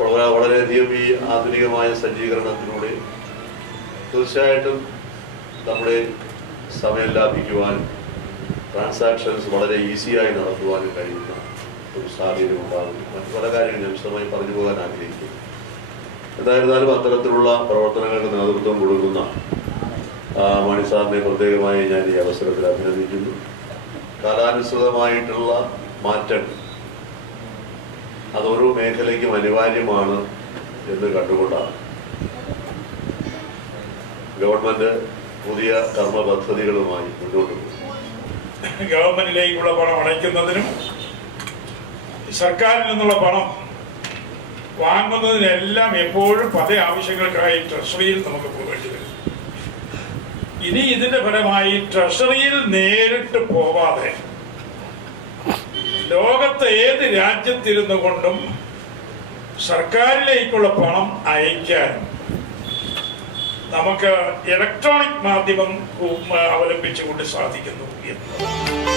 വളരെയധികം ഈ ആധുനികമായ സജ്ജീകരണത്തിലൂടെ തീർച്ചയായിട്ടും നമ്മുടെ സമയം ലാഭിക്കുവാനും ട്രാൻസാക്ഷൻസ് വളരെ ഈസിയായി നടത്തുവാനും കഴിയുന്ന ഒരു സാഹചര്യം ഉണ്ടാകും. മറ്റു പല കാര്യങ്ങളും വിശദമായി പറഞ്ഞു പോകാൻ ആഗ്രഹിക്കുന്നു. എന്തായിരുന്നാലും അത്തരത്തിലുള്ള പ്രവർത്തനങ്ങൾക്ക് നേതൃത്വം കൊടുക്കുന്ന മണി സാറിനെ പ്രത്യേകമായി ഞാൻ ഈ അവസരത്തിൽ അഭിനന്ദിക്കുന്നു. കാലാനുസൃതമായിട്ടുള്ള മാറ്റങ്ങൾ അതൊരു മേഖലയ്ക്കും അനിവാര്യമാണ് എന്ന് കണ്ടുകൊണ്ടാണ് ഗവൺമെന്റ് പുതിയ കർമ്മ പദ്ധതികളുമായി മുന്നോട്ട് പോകും. ഗവൺമെന്റിലേക്കുള്ള പണം അടയ്ക്കുന്നതിനും സർക്കാരിൽ നിന്നുള്ള പണം വാങ്ങുന്നതിനെല്ലാം എപ്പോഴും പല ആവശ്യങ്ങൾക്കായി ട്രഷറിയിൽ നമുക്ക് പോകേണ്ടി വരും. ഇനി ഇതിന്റെ ഫലമായി ട്രഷറിയിൽ നേരിട്ട് പോവാതെ ലോകത്ത് ഏത് രാജ്യത്തിരുന്നു കൊണ്ടും സർക്കാരിലേക്കുള്ള പണം അയക്കാനും നമുക്ക് ഇലക്ട്രോണിക് മാധ്യമം അവലംബിച്ചുകൊണ്ട് സാധിക്കുന്നു എന്ന്